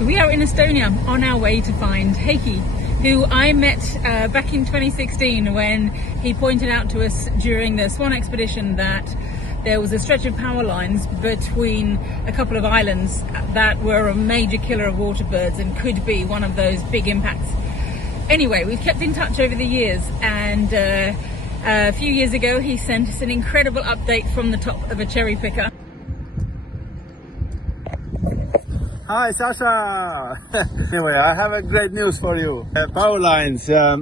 So we are in Estonia on our way to find Heiki, who I met back in 2016 when he pointed out to us during the Swan expedition that there was a stretch of power lines between a couple of islands that were a major killer of water birds and could be one of those big impacts. Anyway, we've kept in touch over the years, and a few years ago he sent us an incredible update from the top of a cherry picker. Hi, Sacha! Anyway, I have a great news for you. Power lines are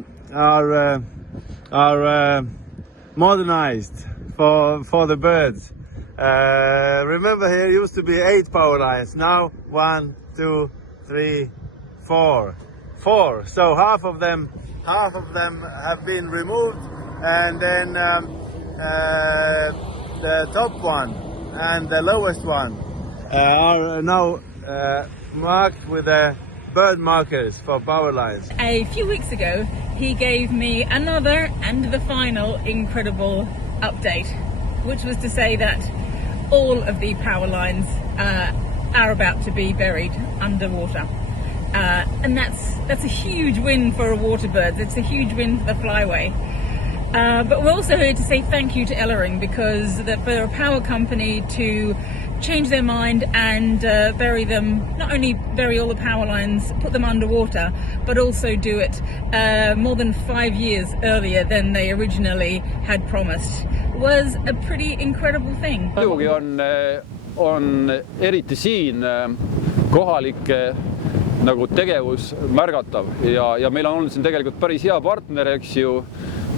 modernized for the birds. Remember, here used to be 8 power lines. Now 1, 2, 3, 4. 4. So half of them have been removed, and then the top one and the lowest one are now marked with bird markers for power lines. A few weeks ago, he gave me another and the final incredible update, which was to say that all of the power lines are about to be buried underwater. And that's a huge win for water birds. It's a huge win for the flyway. But we're also here to say thank you to Elering, because for a power company to change their mind and bury them, not only bury all the power lines, put them underwater, but also do it more than 5 years earlier than they originally had promised, was a pretty incredible thing. muidugi on eriti siin kohalike nagu tegevus märgatav ja meil on olnud siin tegelikult päris hea partner, eks ju.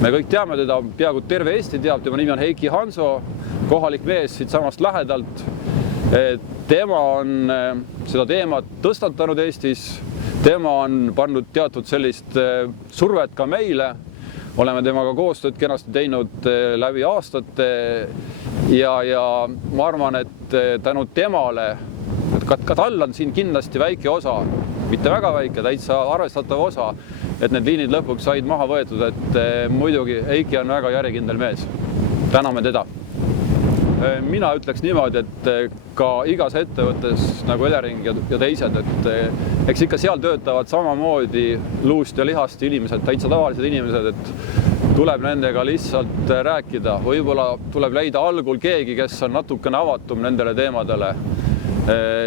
Me kõik teame teda, peaaegu terve Eesti teab, tema nimi on Heiki Hanso, kohalik mees siit samast lähedalt. Tema on seda teemat tõstatanud Eestis, tema on pannud teatud sellist survet ka meile. Oleme temaga koostööd kenasti teinud läbi aastate ja ma arvan, et tänu temale, ka tal on siin kindlasti väike osa, mitte väga väike, täitsa arvestatav osa, et need liinid lõpuks said maha võetud, et muidugi Heiki on väga järjekindel mees. Täname teda. Mina ütleks niimoodi, et ka igas ettevõttes nagu Elering ja teised, et eks ikka seal töötavad samamoodi luust ja lihast inimesed, täitsa tavalised inimesed, et tuleb nendega lihtsalt rääkida. Võib-olla tuleb leida algul keegi, kes on natukene avatum nendele teemadele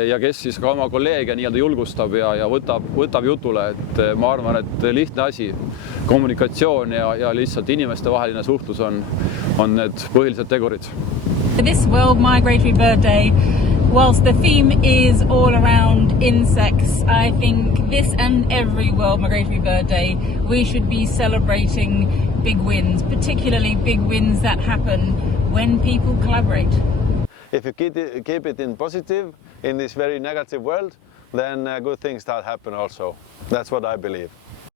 ja kes siis ka oma kolleege nii-öelda julgustab ja võtab jutule, et ma arvan, et lihtne asi, kommunikatsioon ja lihtsalt inimeste vaheline suhtlus on need põhilised tegurid. This World Migratory Bird Day, whilst the theme is all around insects, I think this and every World Migratory Bird Day, we should be celebrating big wins, particularly big wins that happen when people collaborate. If you keep it in positive in this very negative world, then good things start happen also. That's what I believe.